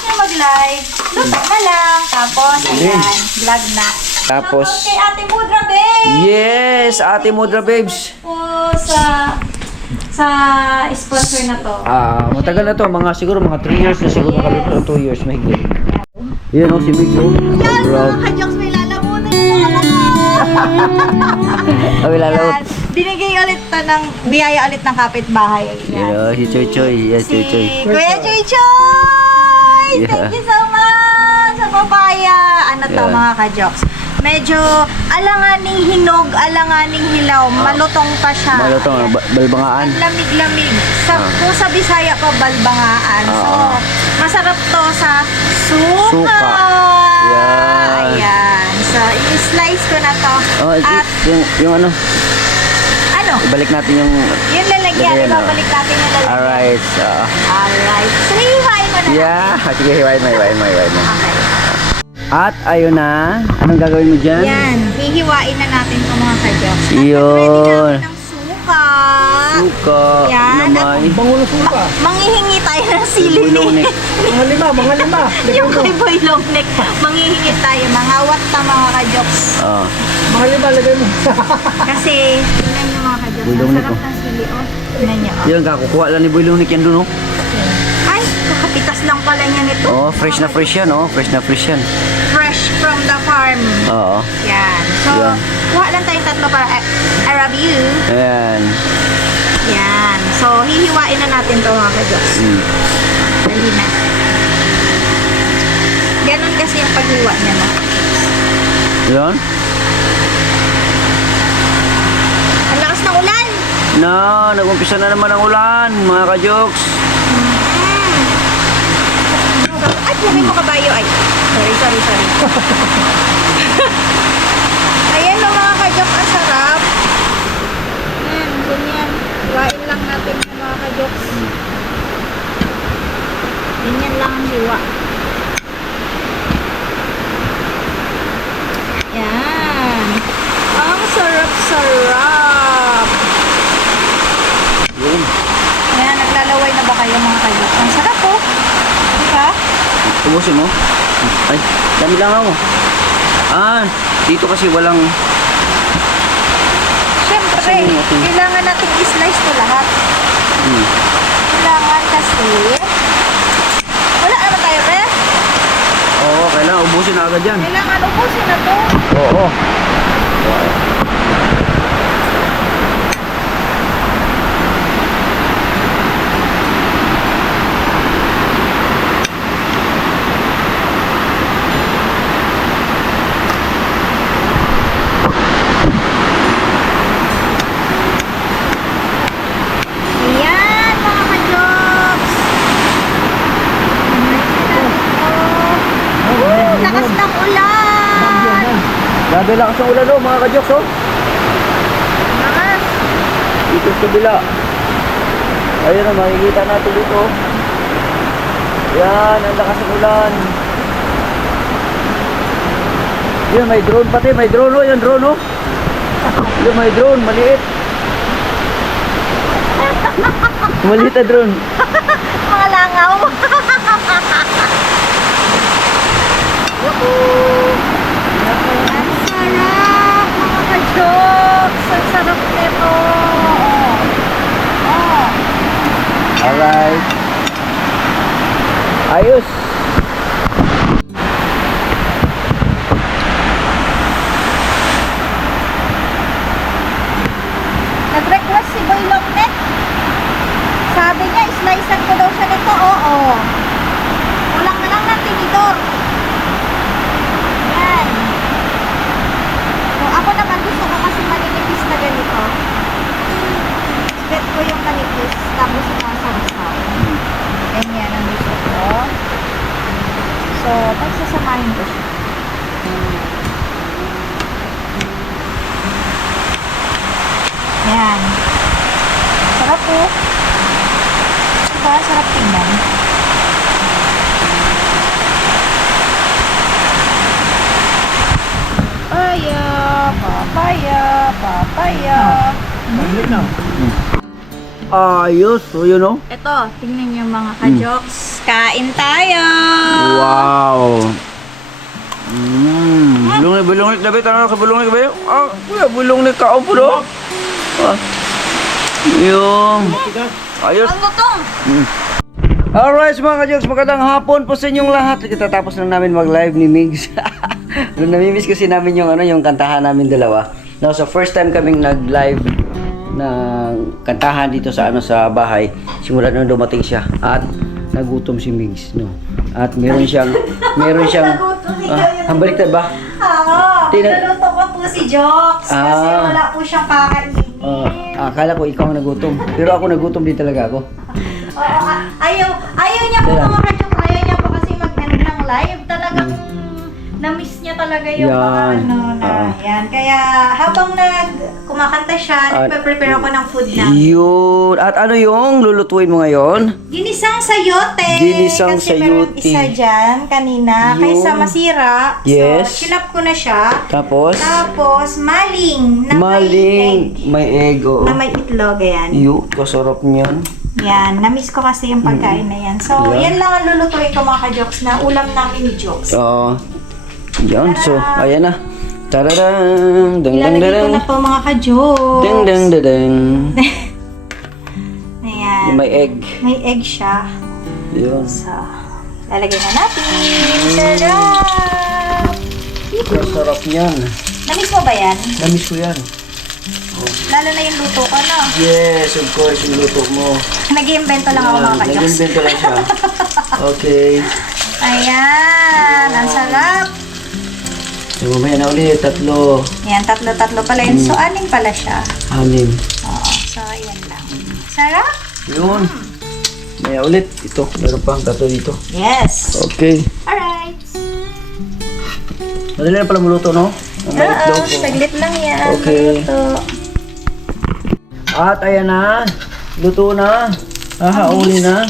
siya mag-live. Luto na lang. Tapos, ayan, vlog na. Tapos, Shoutout kay Ate Mudra, babe! yes, Ate Mudra babes. Po sa sponsor na to. Matagal na to, siguro mga 3 years na siguro nakalimutan, 2 years mahigit. Yan o, si Big Joe. Yan, mga ka-jokes, may lalamunan yung mga Ay, lalawot. Yan. Binigay ulit to ng biyaya ulit ng kapitbahay. Yan o, si Choy Choy. Yes, Si Choy Choy. Kuya Choy Choy! Yeah. Thank you so much sa papaya. Ano to Yeah. mga ka-jokes? Medyo alanganing hinog, alanganing hilaw. Malutong pa siya. Malutong, Ayan. balbangaan. Ang lamig-lamig. Kung sa Bisaya pa, balbangaan. So, masarap to sa suka. Suka. Yan. Ayan. So, i-slice ko na to. Oh, At, yung ano, ano? ibalik natin yung... Yung lalagyan. Lagyan, Ibabalik natin yung lalagyan. Alright. Alright. So, hihiwain mo na. Yeah. Sige, hiwain mo. Okay. At ayun na. Anong gagawin mo dyan? Yan. Hihiwain na natin itong mga ka-jokes. At Yun. ready natin ng suka. Suka. Yan. Namay. Bangulo suka. Manghihingi tayo ng sili Bulunik. Mga lima. Yung kay Boy Longneck, manghihingi tayo, mga wat na mga ka-jokes. Oh. Mga lima, lagay mo. Kasi, tingnan nyo mga ka-jokes, Boy ang Longneck, sarap oh. ng sili, oh. Tingnan nyo, oh. Yan, kakukuha lang ni Boy Lunik yan dun, oh. Ay, kakapitas lang pala niya nito. Oh, fresh na fresh yan, oh. Fresh na fresh yan. Fresh from the farm. Oo. Yan. So, Yan. kuha lang tayong tatlo para I love you. Ayan. Yan. So, hihiwain na natin to mga ka-jokes. Dali na. Ganon kasi yung paghiwa niya, no? Yan. Ang lakas ng ulan! Na, nag-umpisa na naman ang ulan, mga ka-jokes. Ay, lagay mo kabayo. Ay, sorry. Ayan o mga ka-jokes, ang sarap. Ayan, ganyan. Hiwain lang natin yung mga ka-jokes. Ganyan lang ang hiwa. Yan. Ang sarap-sarap. Yun. Ayan, naglalaway na ba kayo mga ka-jokes? Ang sarap po. Diba? Ubusin mo. Ay, dami lang ako. Dito kasi walang... Siyempre, Saan yung ating- kailangan natin i-slice to lahat. Kailangan kasi... Wala naman tayo, re? Oo, kailangan ubusin na agad yan. Kailangan ubusin na to. Oo. Ayan, mga ka-jokes. Lakas ng ulan. Grabe lakas ng ulan, oh, mga ka-jokes, oh. Lakas. Dito sa kabila. Ayun na, makikita natin dito, oh. Yan, ang lakas ng ulan. Yan, may drone pati, may drone, oh. Yan, drone, oh. Yan, may drone, maliit. Maliit na drone. Mga langaw. Ang sarap, mga ka-jokes. Ang sarap nito. Oh. Alright. Ayos. Nag-request si Boy Longneck. Sabi niya, slicean ko daw siya nito. Oo. Kulang na lang ng tinidor. Yan. So, ako naman gusto ko kasi maninipis na ganito. Bet ko yung manipis. Tapos sumasabasaw. Ganyan ang gusto ko. So, pagsasamahin ko siya. Ayan. Sarap po. Diba? Sarap tingnan. Papaya. Balik na. Ayos. So, yun o. Ito, tingnan niyo mga ka-jokes. Kain tayo! Wow. Bulong ni David. Ano ka bulong ni David? Ah, kuya, bulong ni Kao po do. Ah. Yung. Ayos. Ang lutong! Alright mga ka-jokes, magandang hapon po sa inyong lahat. Kitatapos lang namin mag-live ni Migs. Namimiss kasi namin yung yung kantahan namin dalawa. No, so first time kaming nag-live ng kantahan dito sa sa bahay. Simula nung dumating siya at nagutom si Migs, no. At meron siyang baliktad ba? Oo, niluluto ko po si Jokes kasi wala po siyang kakainin. Akala ko ikaw ang nagutom. Pero ako nagutom din talaga ako. Oo, ayaw niya po mga ka-jokes. Ayaw niya po kasi mag-end ng live. Talagang na-miss niya talaga yung mga yan. Kaya habang kumakanta siya, nagpe-prepare ako ng food na. Yun. At ano yung lulutuin mo ngayon? Ginisang sayote. Ginisang kasi meron sayote. isa dyan kanina. Yun. Kaysa masira. Yes. So, chinap ko na siya. Tapos? Maling. Na Maling. May egg, oo. Na may itlog, ayan. Yun, kasarap niyan. Yan, na-miss ko kasi yung pagkain na yan. So, yan lang ang lulutuin ko mga ka-jokes na ulam namin ni Jokes. Oo. Yan, so, ayan na. Tararang, dang dang Ilalagay ko dang. na po mga ka-jokes. Dang dang dang. Ayan. May egg. May egg siya. Yun. So, lalagay na natin. Sarap! Kasarap niyan. Na-miss mo ba yan? Namiss ko yan. Lalo na yung luto ko, no? Yes, of course, yung luto mo. Nag-iimbento lang ako mga ka-jokes. Nag-invento lang siya. Okay. Ayan, ang sarap. So, mamaya na ulit, tatlo. Ayan, tatlo pala yun. So, 6 pala siya. Anim. Oo, so, ayan lang. Sarap? Yun. Mamaya ulit. Ito, meron pang tatlo dito. Yes. Okay. Alright. Madali na pala maluto, no? Ang may itlog Oo, ko. saglit lang yan. Okay. Luto. At ayan na. Luto na. Hahauli na.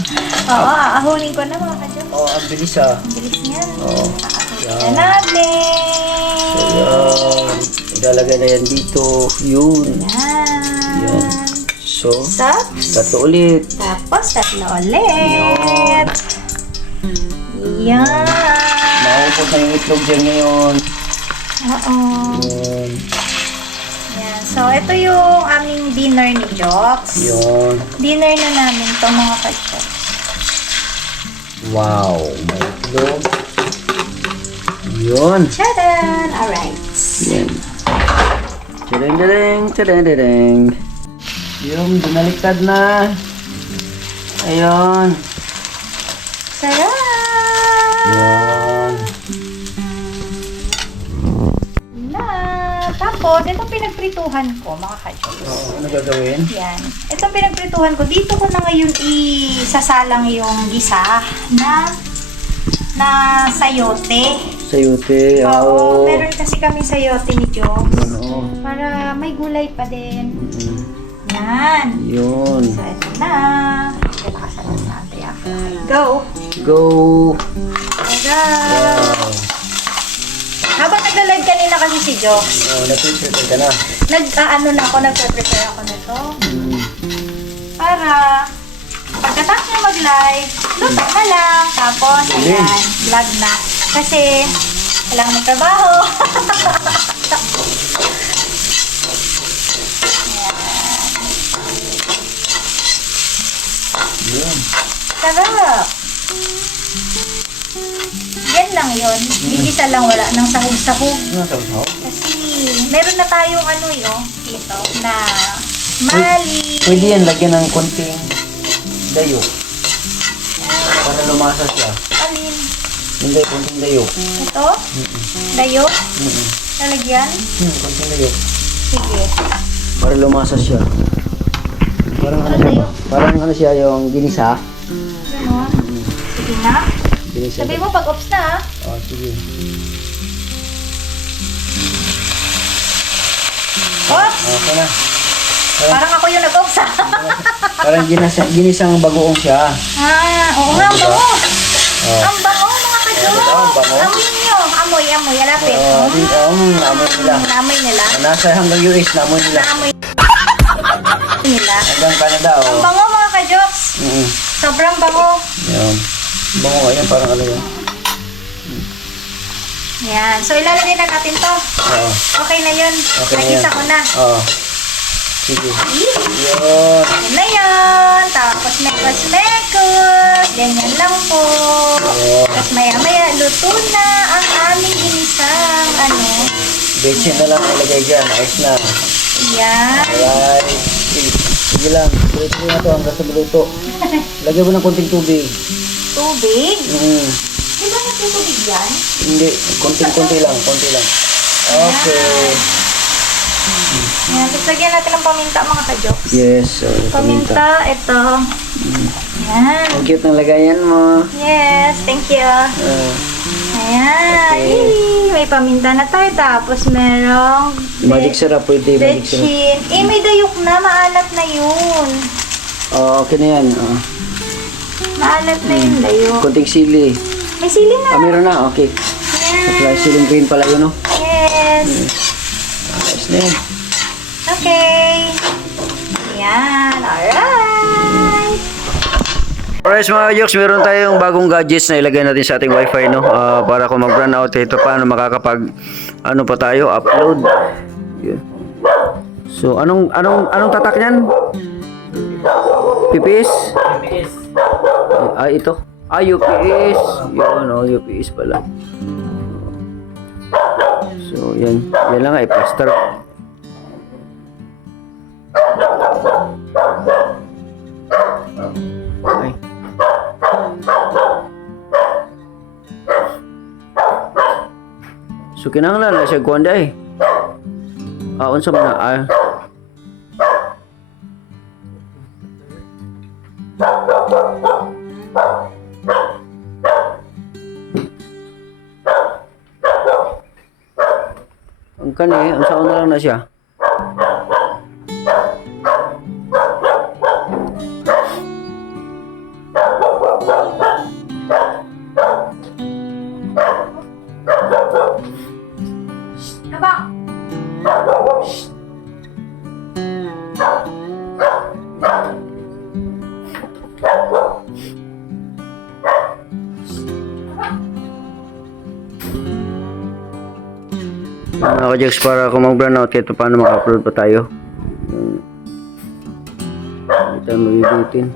Oo, aahunin ko na mga ka-jokes. Oh, ang bilis ah. Ang bilis niyan. Oh. Aahunin na natin. Ayan. Ilalagay na yan dito. Yun. Yan. Yan. So, So, tatlo ulit. tapos tatlo ulit. Yan. Maupot na yung itlog dyan ngayon. Oo. Yun. Yan. So, ito yung aming dinner ni Jokes. Yun. Dinner na namin to mga ka-jokes. Wow. May itlog. Yun. Tchadan! Alright. Yan. Tadang, tadang, tadang. Yung binaliktad na. Ayun. Sarap! Yan. Na. Tapos, itong pinagprituhan ko, mga ka-jokes. Oo, ano gagawin? Yan. Itong pinagprituhan ko, dito ko na ngayon isasalang yung gisa na sayote. Sayote. Oo, meron kasi kami sayote ni Jokes. Ano? Para may gulay pa din. Yan. Yun. So, ito na. Kalakasan na natin. Okay, go. Go. Tara. Wow. Habang nagla-live kanina kasi si Jokes, Oh, na-prepare ka na. nagpe-prepare ako nito. Para pagkatapos na mag-live, luto na lang. Tapos, ayan, vlog na. Kasi, kailangan magtrabaho. Yun. Sarap! Yan lang yun. Gigisa lang, wala nang sahog-sahog. Ano sabaw? Kasi, meron na tayong dito, na mali. Pwede yan lagyan ng konting dayo. Para lumasa siya. Alin? Hindi, konting dayo. Ito? Dayo? Lalagyan? Konting dayo. Sige. Para lumasa siya. Parang ano siya ba? Parang ano siya yung ginisa. Ano? Sige na. Ginisa. Sabi mo pag ops na, ha? Oh, sige. Ops! Okay na. Parang ako yung nag-ops, ha? Parang ginisang bagoong siya. Oo nga, ang bango. Oh. Ang bango, mga ka-jokes. Ang bango? Amoy nyo. Amoy, alapit. Namoy nila. Naamoy nila. Nasa hanggang US, namoy nila. Naamoy nila. Hanggang Canada, Ang oh. bango mga ka-jokes. Mm. Sobrang bango. Yan. Bango nga yan, parang ano yan. Yan. So, ilalagay na natin to. Oo. Okay na yun. Okay na Nagisa yan. ko na. Oo. Sige. Yun. Yan na yun. Tapos mekos-mekos. Ganyan lang po. Oo. Tapos maya-maya, luto na ang aming ginisang Betchin na lang ilagay dyan. Ayos na. Yan. Alright. Sige lang. Tuloy-tuloy na to hanggang sa maluto. Lagyan mo ng konting tubig. Tubig. Di ba nagtutubig yan? Hindi. Konting-konti lang. Konti lang. Okay. Yan. Tapos lagyan natin ng paminta mga ka-jokes. Yes. So, Paminta, ito. Yan. Ang cute ng lagayan mo. Yes, thank you. Ayan. Okay. Yee, may paminta na tayo. Tapos merong Magic syrup. Pwede magic syrup. betchin. May dayok na. Maalat na yun. Oh, okay na yan. Oh. Maalat na yung dayok. Konting sili. May sili na. Meron na. Okay. Yan. Supply siling green pala yun, no? Yes. Ayos na yan. Okay. Yan. Alright. Alright mga jokes, meron tayong bagong gadgets na ilagay natin sa ating wifi, no? Para kung mag-run out ito, paano makakapag ano pa tayo, upload. Yun. So anong tatak niyan? PPS? Ito. UPS. Yun, UPS pala. So yan lang ay plaster. Okay. So kinahanglan na siya kuan day. Unsa man na ang kani, unsa na lang na siya. Abang. Ako Jax, para kung mag-run out ito, paano maka-upload pa tayo. Hindi tayo mabibitin.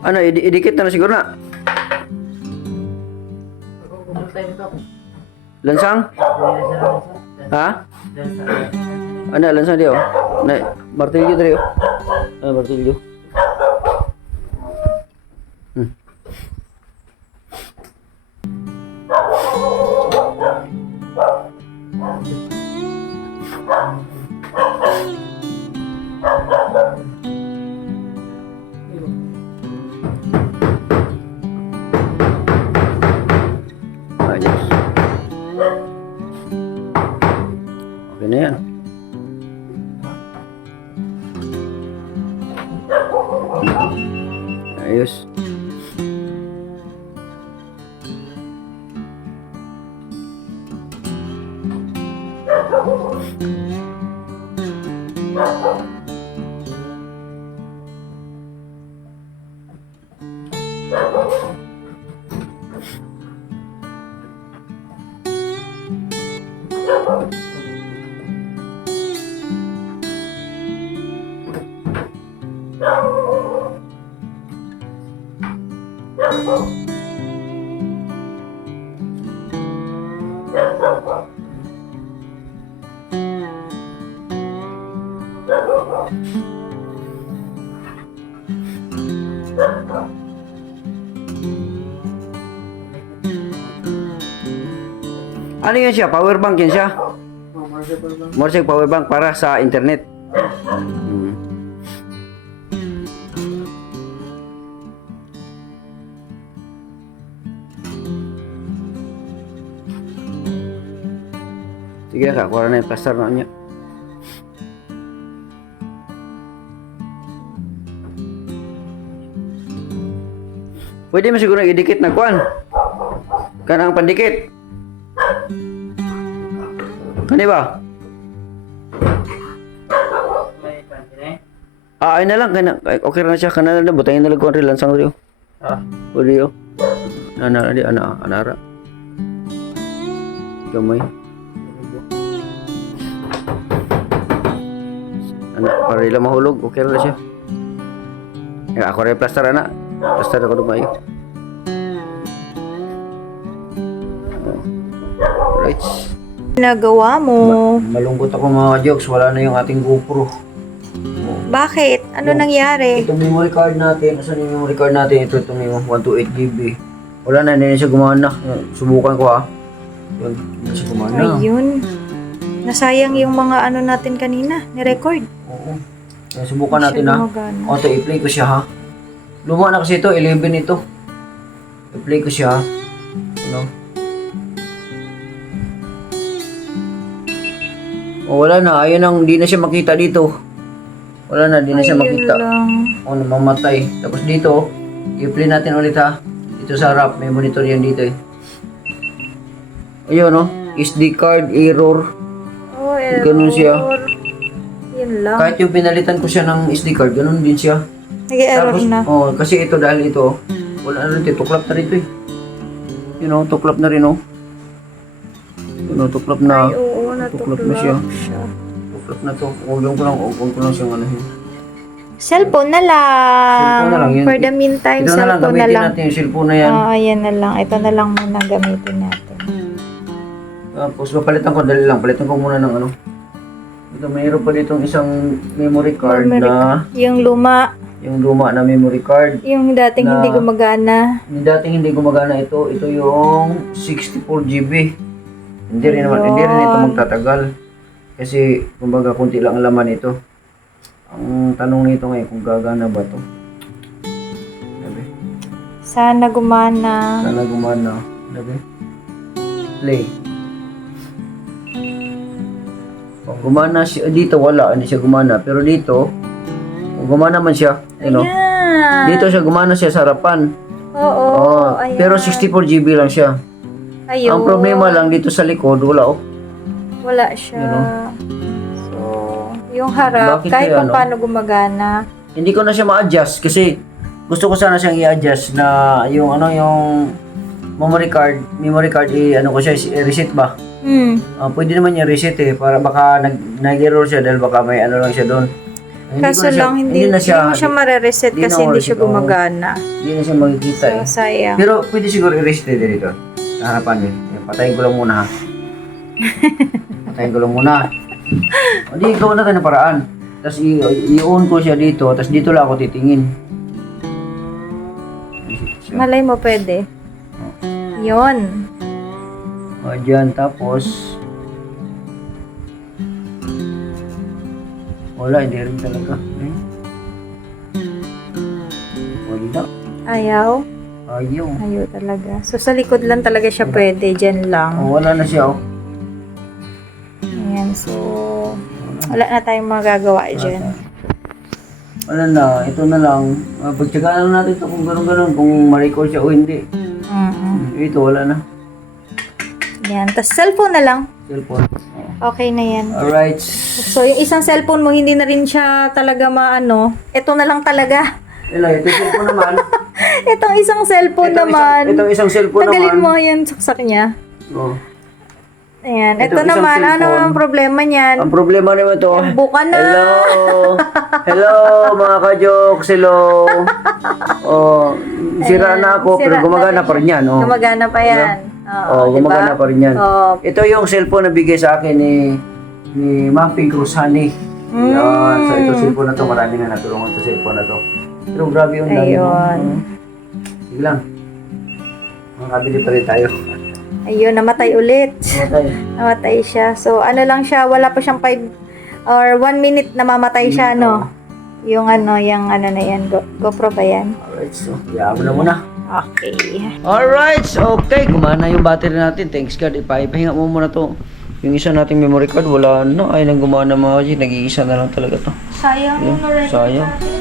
Ano, idikit na siguro na. Lansang? Ha? Ano, lansang dia oh. Na, martilyo dari oh. Martilyo. Ayos. Okay na yan. Ayos. Ano yun siya? Power bank yun siya? More siya power bank para sa internet. Hmm. Sige ka, kuha na yung plaster na niya. Pwede mo siguro idikit na kuan. Kanang pandikit. Kani ba? Ayun na lang. Okay na siya. Kana na. Butangin na lang kuan rin. Lansang rin. Pwede yun. Anara. Gamay. Para ilang mahulog. Okay na siya. Ako rin plaster na. Plaster ako dumay. Right. Ginagawa mo. Malungkot ako mga jokes. Wala na yung ating GoPro. Bakit? Ano nangyari? Itong memory card natin. Asan yung memory card natin? Ito itong 128 GB. Wala na. Hindi na siya gumana. Subukan ko ha. Yun. Hindi siya gumana. Ayun. Nasayang yung mga ano natin kanina. Ni-record. Oo. Kaya subukan natin Siya ha. gumagana. O, ito, i-play ko siya ha. Luma na kasi ito, 11 ito. I-play ko siya ha. Ano? O, wala na. Ayun ang, hindi na siya makita dito. Wala na, hindi na siya makita. O, namamatay. Tapos dito, i-play natin ulit ha. Dito sa harap, may monitor yan dito eh. Ayun no, SD card error. Oh, error. Ganun siya. Yun lang. Kahit yung pinalitan ko siya ng SD card, ganun din siya. Nag-error Tapos, na. oh, kasi ito dahil ito, wala na rin, tuklap na rito eh. You know, tuklap na rin oh. You know, tuklap na. Ay, oo, Tuklap natuklap na siya. siya. Tuklap na to. Huwag ko lang siyang ano yun. Cellphone na lang. Cellphone na lang yun. For the meantime, Ito na lang, cellphone na gamitin lang. natin yung cellphone na yan. Ayan na lang. Ito na lang muna gamitin natin. Tapos, papalitan ko, dali lang. Palitan ko muna ng ano. Ito, mayroon pa ditong isang memory card na, Yung luma, yung luma na memory card. yung dating Na- hindi gumagana. Yung dating hindi gumagana ito yung 64 GB. Hindi rin ito magtatagal. Kasi, kumbaga, kunti lang ang laman ito. Ang tanong nito ngayon, kung gagana ba to? Sabi, Sana gumana. sana gumana. Sabi, play. Kung gumana siya, dito wala, hindi siya gumana. Pero dito, kung gumana man siya, you know, Ayan. dito siya gumana siya sa harapan. Oo. Oh, Ayan. pero 64 GB lang siya. Ayun. Ang problema lang dito sa likod, wala oh. Wala siya. You know? So, yung harap, Bakit kahit kaya, kung no? paano gumagana. Hindi ko na siya ma-adjust kasi gusto ko sana siyang i-adjust na yung ano yung memory card ano ko siya i-reset ba? Pwede naman niya reset eh para baka nag-error siya dahil baka may ano lang siya doon. Kaso lang, hindi mo siya mare-reset hindi kasi na hindi siya ma-reset, oo. gumagana. Hindi na siya makikita So, eh. sayang. Pero pwede siguro i-reset dito. Sa harapan niya. Patayin ko lang muna ha. Patayin ko lang muna. Hindi, ikaw na tayo ng paraan. Tapos i-on ko siya dito. Tapos dito lang ako titingin. Malay mo pwede. Yon. O, dyan. Tapos wala, hindi rin talaga. Wala. Ayaw. Ayaw. Ayaw talaga. So, sa likod lang talaga siya pwede. Diyan lang. O, wala na siya oh. Ayan. So, wala na tayong magagawa dyan. Wala na, ito na lang. Pagtsagaan lang natin ito kung gano'n-gano'n, kung ma-record siya o hindi. Ito, wala na. Yan. Tapos, cellphone na lang. Cellphone. Okay na yan. Alright. So, yung isang cellphone mo, hindi na rin siya talaga maano. Ito na lang talaga. Ito cellphone naman. Itong isang cellphone naman. Itong isang cellphone Tanggalin naman. mo yung saksak niya. Oh. Ayan. Ito, Ito isang naman, ano cellphone. ang problema niyan? Ang problema naman ito. Buka na. Hello. Hello, mga ka-jokes. Hello. Oh, sira na ako, pero Sira gumagana na pa rin yan. Oh. Gumagana pa yan. Oo, gumagana pa rin yan. Oo. Ito yung cellphone na bigay sa akin ni Ma'am Pink Rose Honey. Yan. So, ito cellphone na to. Marami na natulungan sa cellphone na to. Pero grabe yung dami. Ayun. Sige lang. Makabili pa rin tayo. Ayun, namatay ulit. Okay. Namatay siya. So, ano lang siya, wala pa siyang 5 or 1 minute na mamatay siya, no? Yung ano na yan, GoPro ba yan? Alright, so, hayaan mo na muna. Okay. Alright, okay. Gumana yung battery natin. Thanks God. Ipahinga mo muna to. Yung isa nating memory card, wala na. Ay, nang gumana mga G. Nag-iisa na lang talaga to. Sayang yung record sayang. natin.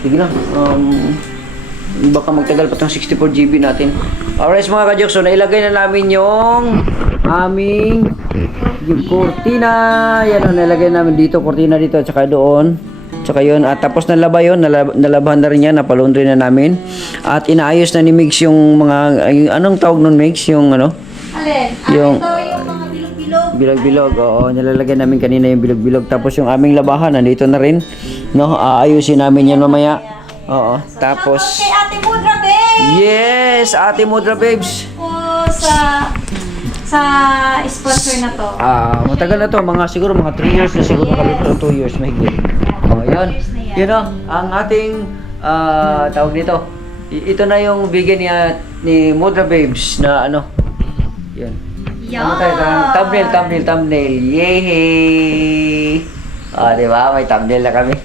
Sige lang. Baka magtagal pa tong 64 GB natin. Alright mga ka-jokes, so nailagay na namin yung aming yung cortina. Yan ang nilagay namin dito, cortina dito at saka doon. Tsaka yun, at tapos nalaba yun, nalabahan na rin yan, napalaundry na namin. At inaayos na ni Migs yung mga, anong tawag nun Migs? Yung ano? Alin? Yung- Ito yung mga bilog-bilog. Bilog-bilog, oo, nilalagay namin kanina yung bilog-bilog. Tapos yung aming labahan, nandito na rin. No, aayusin namin yan mamaya. Oo, tapos... Kay Ate Mudra, babe! Yes, Ate Mudra Babes. Po sa sponsor na to. Matagal na to, siguro mga 3 years na siguro nakalipas, 2 years mahigit. Oh, yun. Yun o, ang ating tawag nito. Ito na yung bigyan ni Mudra Babes na ano. Yun. Ano tayo? Thumbnail. Yay! Di ba? May thumbnail na kami.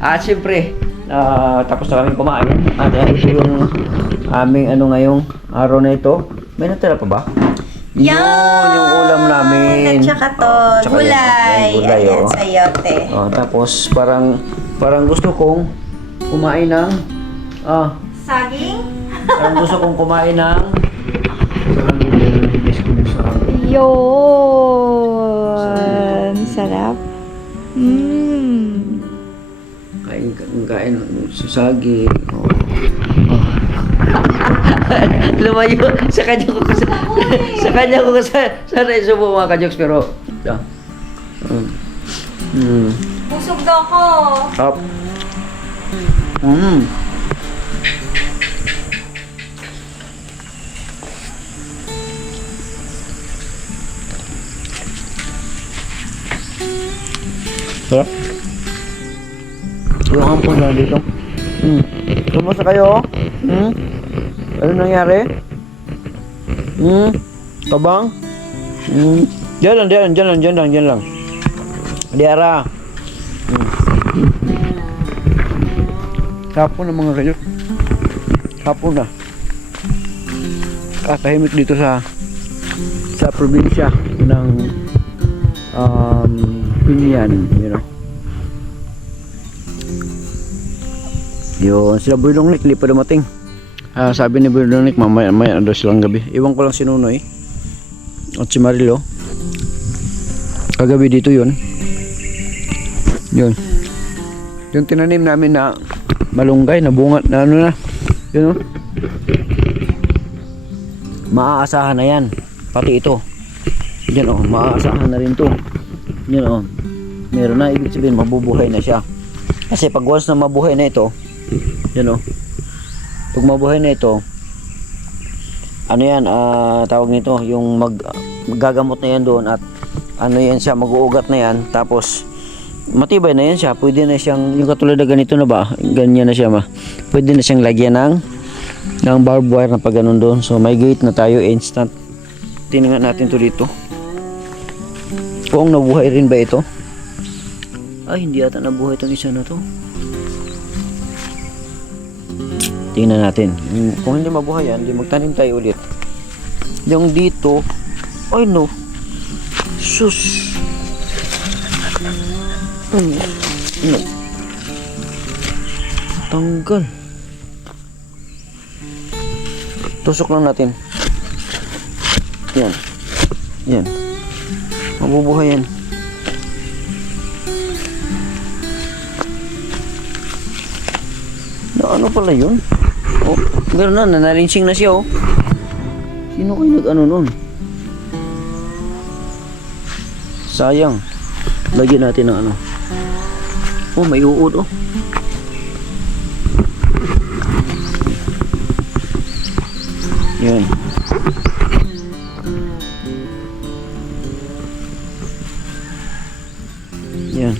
At syempre, tapos na kami kumain. At ito yung aming ngayong araw na ito. May natira pa ba? Yun, yung ulam namin. At saka to, Tsaka gulay. gulay, Ayan, oh. sayote. Tapos parang gusto kong kumain ng Saging? parang gusto kong kumain ng Yun. Sarap. kain susagi. Lumayo sa kanya ko sana isubo mga ka-jokes pero Busog daw ko. Up. Sarap. Yung ampon na dito. Kumusta kayo? Ano nangyari? Kabang? Diyan lang. Diara. Hapon na mga kayo. Hapon na. Tahimik dito sa probinsya ng Pinian, you know. Yun, sila Boy Longnik, hindi pa dumating. Sabi ni Boy Longnik, mamaya na daw silang gabi. Iwan ko lang si Nunoy at si Marilo. Kagabi dito yun. Yun. Yung tinanim namin na malunggay, na bunga, na ano na. Yun o. Maaasahan na yan. Pati ito. Yan o, maaasahan na rin to. Yan o. Meron na, ibig sabihin, mabubuhay na siya. Kasi pag once na mabuhay na ito, yan o. Pag mabuhay na ito, ano yan, tawag nito, yung magagamot na yan doon at ano yan siya, mag-uugat na yan. Tapos, matibay na yan siya. Pwede na siyang, yung katulad na ganito na ba, ganyan na siya pwede na siyang lagyan ng barbed wire na pag ganun doon. So, may gate na tayo, instant. Tingnan natin to dito. Kung nabuhay rin ba ito? Ay, hindi ata nabuhay itong isa na to. Tingnan natin. Kung hindi mabuhay yan, hindi magtanim tayo ulit. Yung dito, ay no. Sus. No. Tanggal. Tusok lang natin. Yan. Mabubuhay yan. Na ano pala yun? Oh, gano'n na, nanarinsing na siya oh. Sino kayo nag-ano nun? Sayang. Lagyan natin ng ano. Oh, may uod oh. Yun. Yan.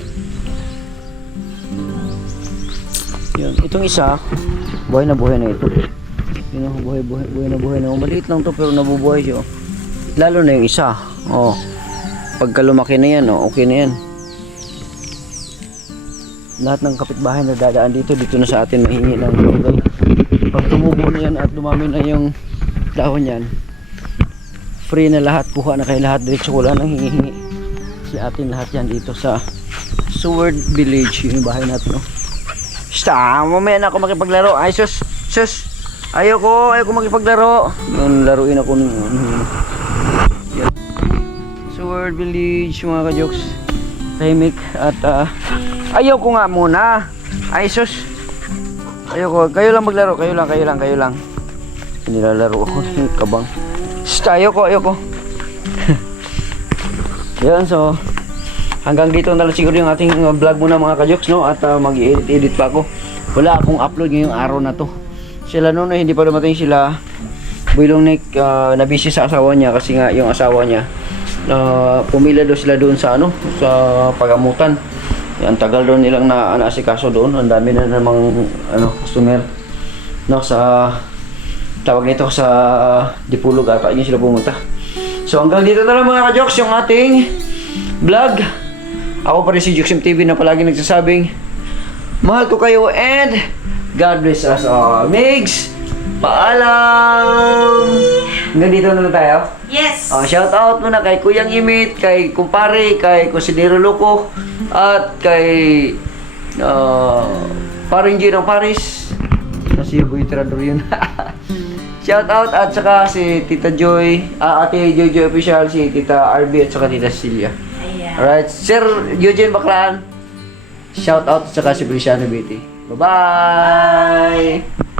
Yan. Itong isa, buhay na ito. Yun, buhay na. Maliit lang to pero nabubuhay siya. Lalo na yung isa. Oh. Pagka lumaki na yan, oh, okay na yan. Lahat ng kapitbahay na dadaan dito na sa atin mahingi ng tulong. Pag tumubo na yan at dumami na yung dahon yan, free na lahat, kuha na kayo lahat, diretso wala nang hingi-hingi. Si atin lahat yan dito sa Seward Village, yung bahay natin, no? Basta, mamaya na ako makipaglaro. Ay, sus. Ayoko makipaglaro. Yung laruin ako ng yan. Seward Village, mga ka-jokes. Tahimik at ayoko nga muna. Ay, sus. Ayoko. Kayo lang maglaro. Kayo lang. Nilalaro ako ng kabang. Basta, ayoko. Yan, so hanggang dito na lang siguro yung ating vlog muna, mga ka-jokes, no? At mag-edit pa ako. Wala akong upload ngayong araw na to. Sila noon hindi pa dumating sila. Builong Nick na busy sa asawa niya kasi nga yung asawa niya pumila daw sila doon sa sa pagamutan. Ang tagal doon nilang naasikaso doon. Ang dami na namang customer, no, sa tawag nito sa Dipulog ata yun sila pumunta. So hanggang dito na lang, mga ka-jokes, yung ating vlog. Ako pa rin si Juxim TV na palagi nagsasabing mahal ko kayo and God bless us all. Migs, paalam! Hanggang dito na lang tayo. Yes! Shout out muna kay Kuyang Imit, kay Kumpare, kay Kusinero Loco, at kay Paring G ng Paris. Si Boy Tirador yun. Shout out at saka si Tita Joy, Ate Jojo Official, si Tita RB at saka Tita Celia. Ayan. Alright, Sir Eugene Baclaan. Shout out at saka si Feliciano Beauty. Bye-bye!